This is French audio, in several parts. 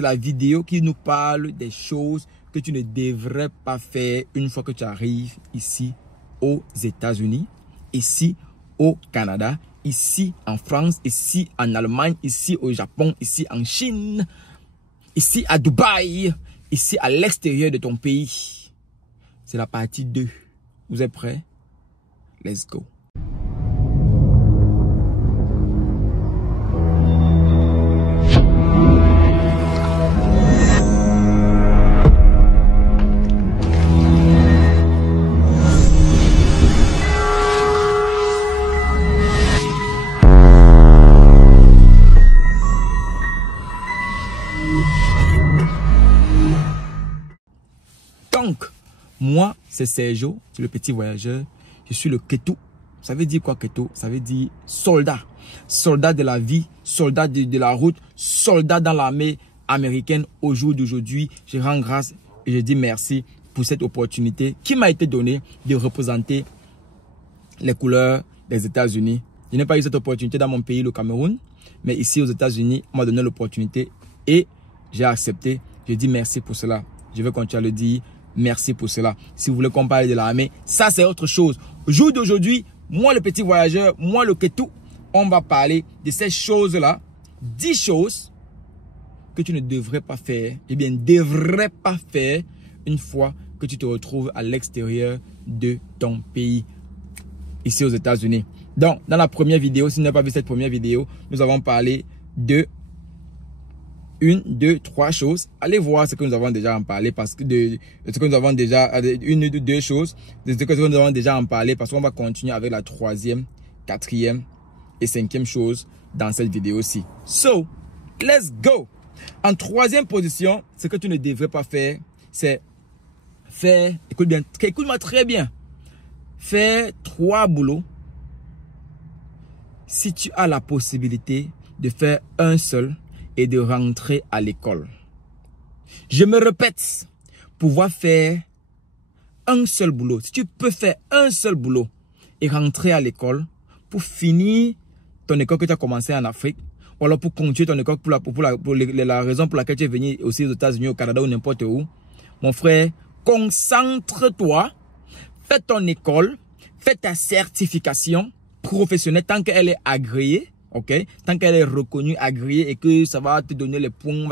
C'est la vidéo qui nous parle des choses que tu ne devrais pas faire une fois que tu arrives ici aux États-Unis, ici au Canada, ici en France, ici en Allemagne, ici au Japon, ici en Chine, ici à Dubaï, ici à l'extérieur de ton pays. C'est la partie 2. Vous êtes prêts? Let's go. Donc, moi, c'est Sergio, c'est le petit voyageur. Je suis le Ketu. Ça veut dire quoi, Ketu? Ça veut dire soldat. Soldat de la vie, soldat de la route, soldat dans l'armée américaine. Au jour d'aujourd'hui, je rends grâce et je dis merci pour cette opportunité qui m'a été donnée de représenter les couleurs des États-Unis. Je n'ai pas eu cette opportunité dans mon pays, le Cameroun, mais ici aux États-Unis, on m'a donné l'opportunité et j'ai accepté. Je dis merci pour cela. Je vais continuer à le dire. Merci pour cela. Si vous voulez qu'on parle de l'armée, ça c'est autre chose. Au jour d'aujourd'hui, moi le petit voyageur, moi le Ketu, on va parler de ces choses-là. 10 choses que tu ne devrais pas faire. Eh bien, devrais pas faire une fois que tu te retrouves à l'extérieur de ton pays. Ici aux États-Unis. Donc, dans la première vidéo, si vous n'avez pas vu cette première vidéo, nous avons parlé de 1, 2, 3 choses. Allez voir ce que nous avons déjà en parlé parce que ce que nous avons déjà, une ou deux choses, de ce que nous avons déjà en parlé parce qu'on va continuer avec la 3e, 4e et 5e chose dans cette vidéo-ci. So, let's go! En 3e position, ce que tu ne devrais pas faire, c'est faire, écoute bien, écoute-moi très bien, faire 3 boulots si tu as la possibilité de faire un seul et de rentrer à l'école. Je me répète, pouvoir faire un seul boulot. Si tu peux faire un seul boulot et rentrer à l'école pour finir ton école que tu as commencé en Afrique, ou alors pour continuer ton école pour la raison pour laquelle tu es venu aussi aux États-Unis, au Canada ou n'importe où, mon frère, concentre-toi, fais ton école, fais ta certification professionnelle tant qu'elle est agréée. Ok, tant qu'elle est reconnue, agréée et que ça va te donner les points,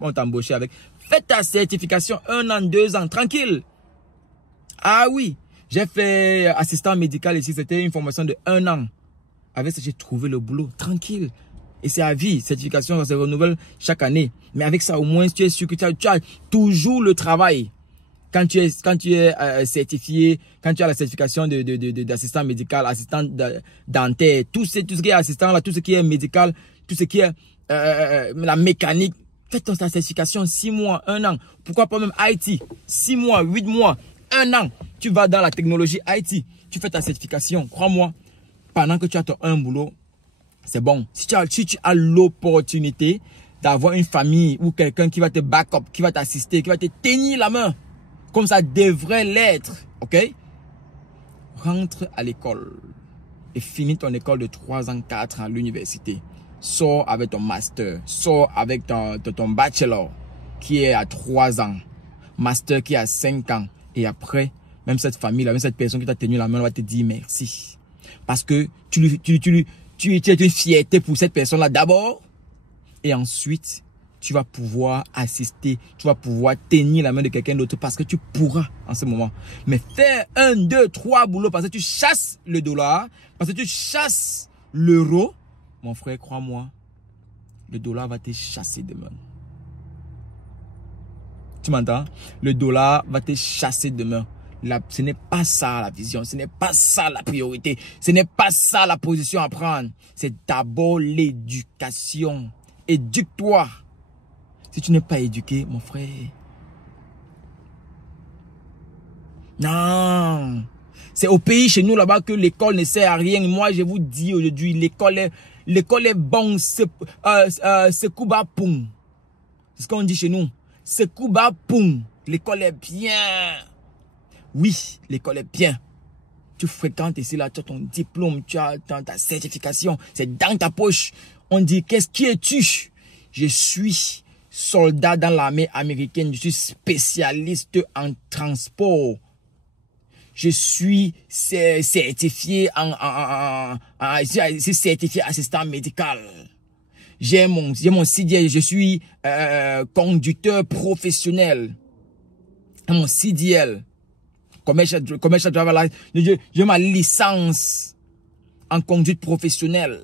on t'embaucher avec. Fais ta certification 1 an, 2 ans, tranquille. Ah oui, j'ai fait assistant médical ici, c'était une formation de 1 an. Avec ça, j'ai trouvé le boulot, tranquille. Et c'est à vie, certification, ça se renouvelle chaque année. Mais avec ça, au moins, tu es sûr que tu as toujours le travail. Quand tu es certifié, quand tu as la certification d'assistant médical, assistant dentaire, tout ce qui est assistant, là, tout ce qui est médical, tout ce qui est la mécanique, fais ta certification 6 mois, 1 an. Pourquoi pas même IT? 6 mois, 8 mois, 1 an. Tu vas dans la technologie IT, tu fais ta certification. Crois-moi, pendant que tu as ton un boulot, c'est bon. Si tu as l'opportunité d'avoir une famille ou quelqu'un qui va te back up, qui va t'assister, qui va te tenir la main, comme ça devrait l'être, ok? Rentre à l'école et finis ton école de 3 ans, 4 ans à l'université. Sors avec ton master, sors avec ton bachelor qui est à 3 ans, master qui est à 5 ans. Et après, même cette famille-là, même cette personne qui t'a tenu la main va te dire merci. Parce que tu es une fierté pour cette personne-là d'abord et ensuite, tu vas pouvoir assister, tu vas pouvoir tenir la main de quelqu'un d'autre parce que tu pourras en ce moment. Mais faire 1, 2, 3 boulots parce que tu chasses le dollar, parce que tu chasses l'euro, mon frère, crois-moi, le dollar va te chasser demain. Tu m'entends? Le dollar va te chasser demain. Ce n'est pas ça la vision, ce n'est pas ça la priorité, ce n'est pas ça la position à prendre. C'est d'abord l'éducation. Éduque-toi. Si tu n'es pas éduqué, mon frère. Non. C'est au pays chez nous là-bas que l'école ne sert à rien. Moi, je vous dis aujourd'hui, l'école est bon. C'est Kuba Pum. C'est ce qu'on dit chez nous. C'est Kuba Pum. L'école est bien. Oui, l'école est bien. Tu fréquentes ici, là, tu as ton diplôme, tu as ta certification. C'est dans ta poche. On dit, qu'est-ce qui es-tu? Je suis soldat dans l'armée américaine. Je suis spécialiste en transport. Je suis certifié certifié assistant médical. J'ai mon CDL. Je suis conducteur professionnel. Mon CDL. Commercial driver license. J'ai ma licence en conduite professionnelle.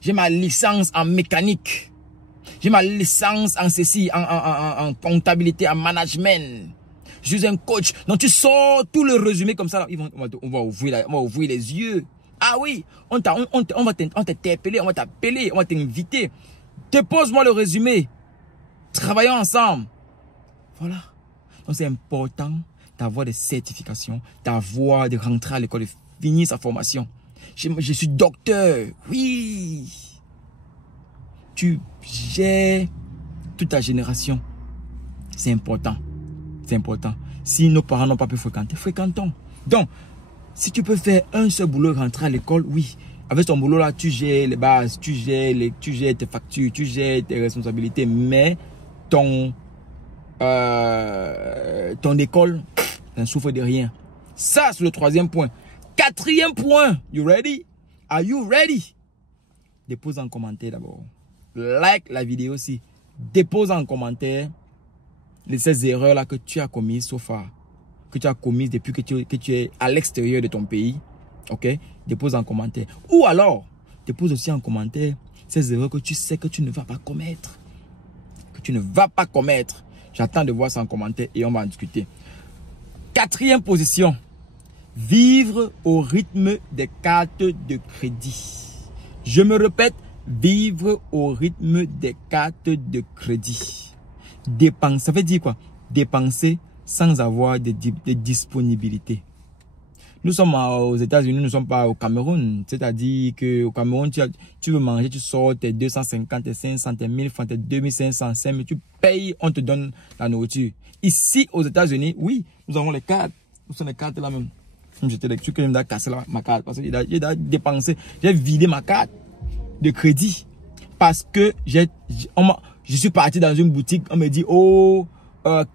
J'ai ma licence en mécanique. J'ai ma licence en ceci, en comptabilité, en management. Je suis un coach. Donc tu sors tout le résumé comme ça. Là. On va ouvrir les yeux. Ah oui, on va t'interpeller, on va t'appeler, on va t'inviter. Dépose-moi le résumé. Travaillons ensemble. Voilà. Donc c'est important d'avoir des certifications, de rentrer à l'école, de finir sa formation. Je suis docteur. Oui. Tu gères toute ta génération. C'est important. C'est important. Si nos parents n'ont pas pu fréquenter, fréquentons. Donc, si tu peux faire un seul boulot, rentrer à l'école, oui. Avec ton boulot là, tu gères les bases, tu gères tes factures, tu gères tes responsabilités, mais ton école ne souffre de rien. Ça, c'est le troisième point. Quatrième point. You ready? Are you ready? Dépose en commentaire d'abord. Like la vidéo aussi. Dépose en commentaire ces erreurs-là que tu as commises so far. Que tu as commises depuis que tu es à l'extérieur de ton pays. Ok? Dépose en commentaire. Ou alors, dépose aussi en commentaire ces erreurs que tu sais que tu ne vas pas commettre. Que tu ne vas pas commettre. J'attends de voir ça en commentaire et on va en discuter. Quatrième position. Vivre au rythme des cartes de crédit. Je me répète, vivre au rythme des cartes de crédit. Dépenser, ça veut dire quoi? Dépenser sans avoir de disponibilité. Nous sommes aux États-Unis, nous ne sommes pas au Cameroun. C'est-à-dire qu'au Cameroun, tu veux manger, tu sors tes 250, tes 500, tes 1000 francs, tes 2500, 5000, tu payes, on te donne la nourriture. Ici, aux États-Unis, oui, nous avons les cartes. Nous sommes les cartes là même. J'étais lecture que je me dois casser ma carte parce que j'ai dépensé, j'ai vidé ma carte de crédit parce que je suis parti dans une boutique, on me dit oh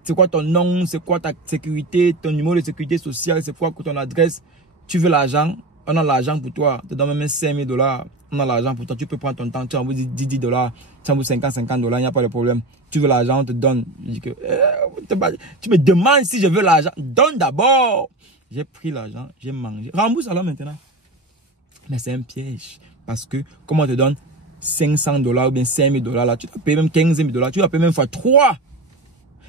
c'est quoi ton nom, c'est quoi ta sécurité, ton numéro de sécurité sociale, c'est quoi ton adresse, tu veux l'argent, on a l'argent pour toi, te donne même $5000, on a l'argent pour toi, tu peux prendre ton temps, tu envoies $10, tu envoies $50, il n'y a pas de problème, tu veux l'argent, on te donne. Je dis que tu me demandes si je veux l'argent, donne d'abord. J'ai pris l'argent, j'ai mangé. Rembourse alors maintenant. Mais c'est un piège. Parce que, comme on te donne $500 ou bien $5000, là, tu vas payer même $15,000, tu vas payer même fois 3.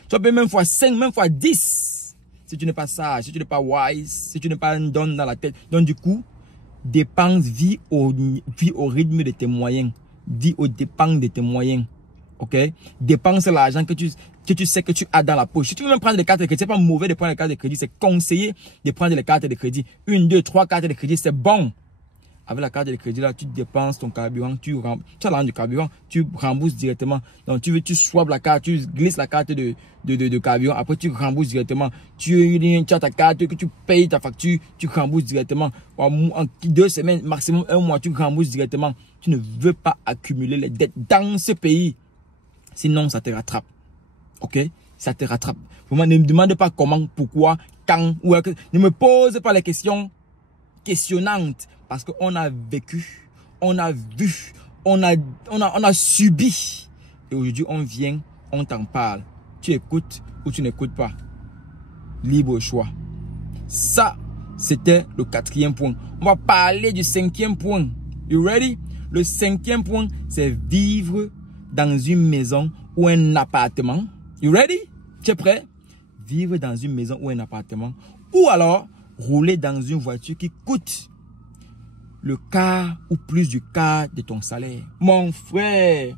Tu vas payer même fois 5, même fois 10. Si tu n'es pas sage, si tu n'es pas wise, si tu n'es pas un don dans la tête. Donc du coup, dépense, vis au rythme de tes moyens. Vis aux dépenses de tes moyens. Ok? Dépense l'argent que tu sais que tu as dans la poche. Si tu veux même prendre les cartes de crédit, c'est pas mauvais de prendre les cartes de crédit, c'est conseillé de prendre les cartes de crédit. 1, 2, 3 cartes de crédit, c'est bon. Avec la carte de crédit là, tu dépenses ton carburant, tu as l'argent du carburant, tu rembourses directement. Donc tu swapes la carte, tu glisses la carte de carburant, après tu rembourses directement. Tu as ta carte, que tu payes ta facture, tu rembourses directement. En 2 semaines, maximum 1 mois, tu rembourses directement. Tu ne veux pas accumuler les dettes dans ce pays. Sinon, ça te rattrape. Ok? Ça te rattrape. Vraiment, ne me demande pas comment, pourquoi, quand, ou ne me pose pas les questions questionnantes. Parce qu'on a vécu, on a vu, on a subi. Et aujourd'hui, on vient, on t'en parle. Tu écoutes ou tu n'écoutes pas. Libre choix. Ça, c'était le 4e point. On va parler du 5e point. You ready? Le 5e point, c'est vivre dans une maison ou un appartement. You ready? Tu es prêt? Vivre dans une maison ou un appartement. Ou alors, rouler dans une voiture qui coûte le quart ou plus du quart de ton salaire. Mon frère,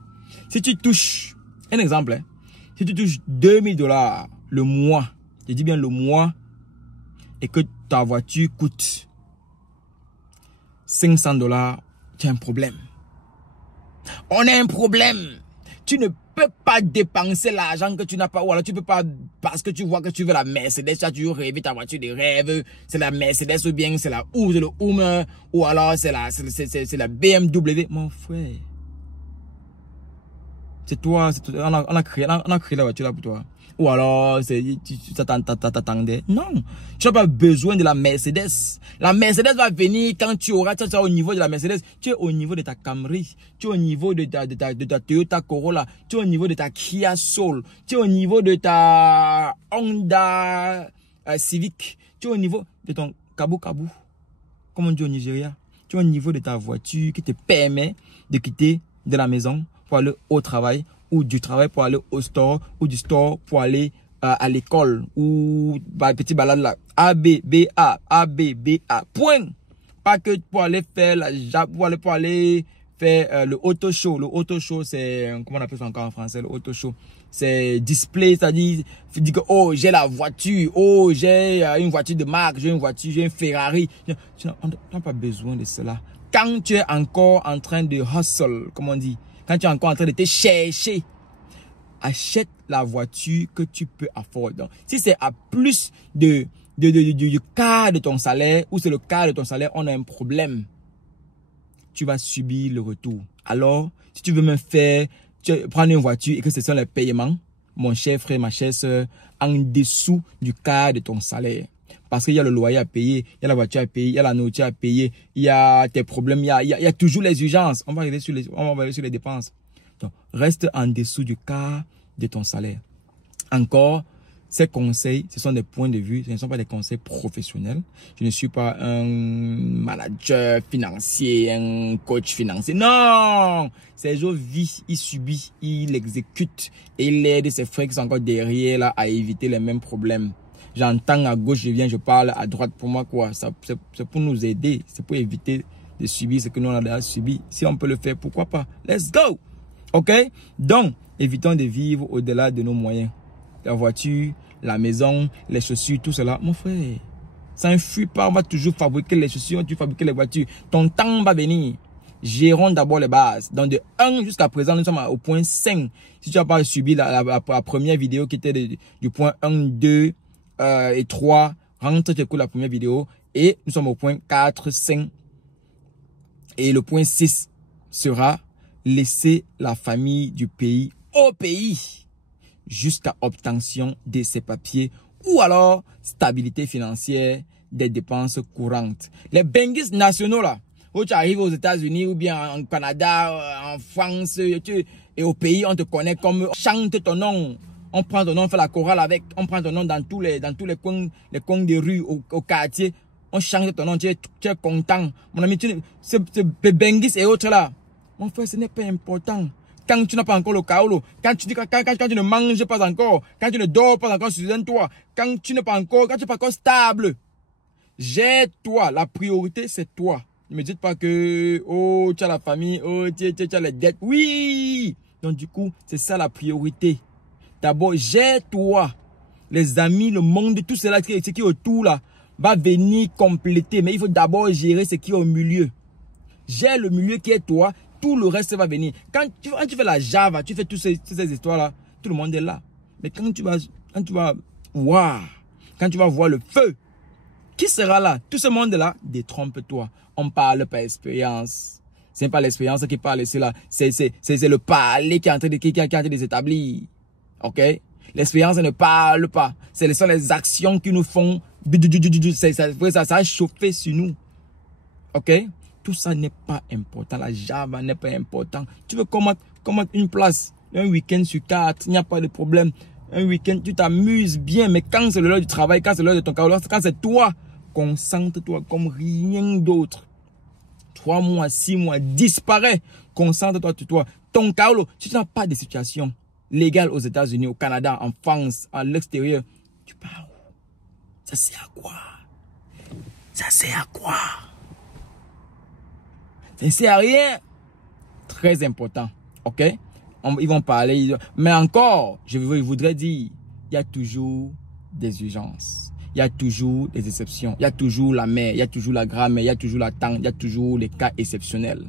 si tu touches, un exemple, hein, si tu touches $2000 le mois, je dis bien le mois, et que ta voiture coûte $500, tu as un problème. On a un problème. Tu ne peux pas dépenser l'argent que tu n'as pas, ou alors tu peux pas, parce que tu vois que tu veux la Mercedes, tu as toujours rêvé ta voiture de rêve, c'est la Mercedes ou bien c'est la Hummer, ou alors c'est la BMW. Mon frère, C'est toi, on a créé la voiture là pour toi. Ou alors, tu t'attendais. Non, tu n'as pas besoin de la Mercedes. La Mercedes va venir quand tu seras au niveau de la Mercedes. Tu es au niveau de ta Camry. Tu es au niveau de ta Toyota Corolla. Tu es au niveau de ta Kia Soul. Tu es au niveau de ta Honda Civic. Tu es au niveau de ton Kabu Kabu. Comme on dit au Nigeria. Tu es au niveau de ta voiture qui te permet de quitter de la maison pour aller au travail, ou du travail pour aller au store, ou du store pour aller à l'école, ou petit balade là, A, B, B, A, A, B, B, A, point. Pas que pour aller faire pour aller faire le auto show. Le auto show, c'est, comment on appelle ça encore en français, le auto show? C'est display, c'est-à-dire, dire que, oh, j'ai la voiture, oh, j'ai une voiture de marque, j'ai une Ferrari. Tu n'as pas besoin de cela. Quand tu es encore en train de hustle, comme on dit, quand tu es encore en train de te chercher, achète la voiture que tu peux afford. Donc, si c'est à plus du quart de ton salaire, ou c'est le quart de ton salaire, on a un problème. Tu vas subir le retour. Alors, si tu veux me faire prendre une voiture et que ce sont les paiements, mon cher frère, ma chère soeur, en dessous du quart de ton salaire. Parce qu'il y a le loyer à payer, il y a la voiture à payer, il y a la nourriture à payer, il y a tes problèmes, il y a toujours les urgences. On va aller sur les dépenses. Donc, reste en dessous du quart de ton salaire. Encore, ces conseils, ce sont des points de vue, ce ne sont pas des conseils professionnels. Je ne suis pas un manager financier, un coach financier. Non! Ces gens vivent, ils subissent, ils exécutent et il aide ses frères qui sont encore derrière là à éviter les mêmes problèmes. J'entends à gauche, je viens, je parle à droite. Pour moi, quoi, c'est pour nous aider. C'est pour éviter de subir ce que nous on a déjà subi. Si on peut le faire, pourquoi pas? Let's go! Ok? Donc, évitons de vivre au-delà de nos moyens. La voiture, la maison, les chaussures, tout cela. Mon frère, ça influe pas. On va toujours fabriquer les chaussures, on va toujours fabriquer les voitures. Ton temps va venir. Gérons d'abord les bases. Donc, de 1 jusqu'à présent, nous sommes au point 5. Si tu n'as pas subi la première vidéo qui était du point 1, 2, et 3, rentre, tu écoutes la première vidéo et nous sommes au point 4, 5 et le point 6 sera laisser la famille du pays au pays jusqu'à obtention de ses papiers ou alors stabilité financière des dépenses courantes. Les bengis nationaux là, où tu arrives aux États-Unis ou bien en Canada, en France et au pays, on te connaît comme chante ton nom. On prend ton nom, on fait la chorale avec. On prend ton nom dans tous les coins de rue, au quartier. On change ton nom, tu es content. Mon ami, ce Bengis et autres là. Mon frère, ce n'est pas important. Quand tu n'as pas encore le kaolo, quand tu ne manges pas encore, quand tu ne dors pas encore sur un toit, quand tu n'es pas encore stable, gère-toi. La priorité, c'est toi. Ne me dites pas que, oh, tu as la famille, oh, tu as les dettes. Oui! Donc, du coup, c'est ça la priorité. D'abord, gère-toi. Les amis, le monde, tout cela ce qui est autour là, va venir compléter. Mais il faut d'abord gérer ce qui est au milieu. Gère le milieu qui est toi, tout le reste va venir. Quand tu fais la Java, tu fais toutes ces histoires là, tout le monde est là. Mais quand tu vas voir le feu, qui sera là? Tout ce monde là, détrompe-toi. On parle par expérience. C'est pas l'expérience qui parle ici là. C'est le parler qui est en train de s'établir. Ok? L'expérience ne parle pas. Ce sont les actions qui nous font. Ça a chauffé sur nous. Ok? Tout ça n'est pas important. La Java n'est pas important. Tu veux commettre une place un week-end sur 4, il n'y a pas de problème. Un week-end, tu t'amuses bien. Mais quand c'est l'heure du travail, quand c'est l'heure de ton carrière, quand c'est toi, concentre-toi comme rien d'autre. 3 mois, 6 mois, disparaît. Concentre-toi sur toi. Ton carrière, si tu n'as pas de situation légale aux États-Unis, au Canada, en France, à l'extérieur, tu pars où? Ça sert à quoi? Ça sert à quoi? Ça ne sert à rien. Très important. Ok? Ils vont parler. Mais encore, je voudrais dire, il y a toujours des urgences. Il y a toujours des exceptions. Il y a toujours la mère, il y a toujours la grand-mère, il y a toujours la tante, il y a toujours les cas exceptionnels.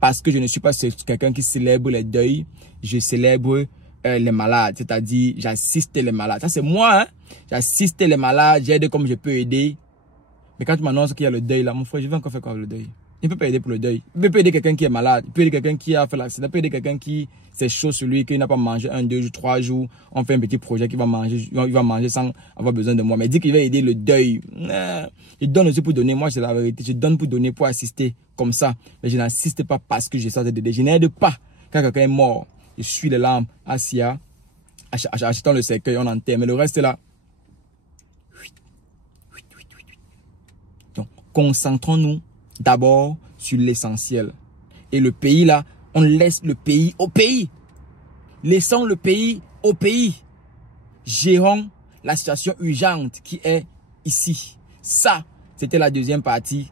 Parce que je ne suis pas quelqu'un qui célèbre les deuils. Je célèbre les malades. C'est-à-dire, j'assiste les malades. Ça, c'est moi. Hein? J'assiste les malades. J'aide comme je peux aider. Mais quand tu m'annonces qu'il y a le deuil là, mon frère, je vais encore faire quoi avec le deuil? Il ne peut pas aider pour le deuil. Il ne peut pas aider quelqu'un qui est malade. Il peut aider quelqu'un qui a fait l'accident. Il peut aider quelqu'un qui c'est chaud sur lui, qui n'a pas mangé 1, 2, 3 jours. On fait un petit projet qu'il va manger. Il va manger sans avoir besoin de moi. Mais il dit qu'il va aider le deuil. Je donne aussi pour donner. Moi, c'est la vérité. Je donne pour donner, pour assister comme ça. Mais je n'assiste pas parce que je sors d'aider. Je n'aide pas quand quelqu'un est mort. Je suis les larmes assis, achetant le cercueil, on enterre. Mais le reste là. Donc, concentrons-nous d'abord sur l'essentiel. Et le pays là, on laisse le pays au pays. Laissons le pays au pays. Gérons la situation urgente qui est ici. Ça, c'était la deuxième partie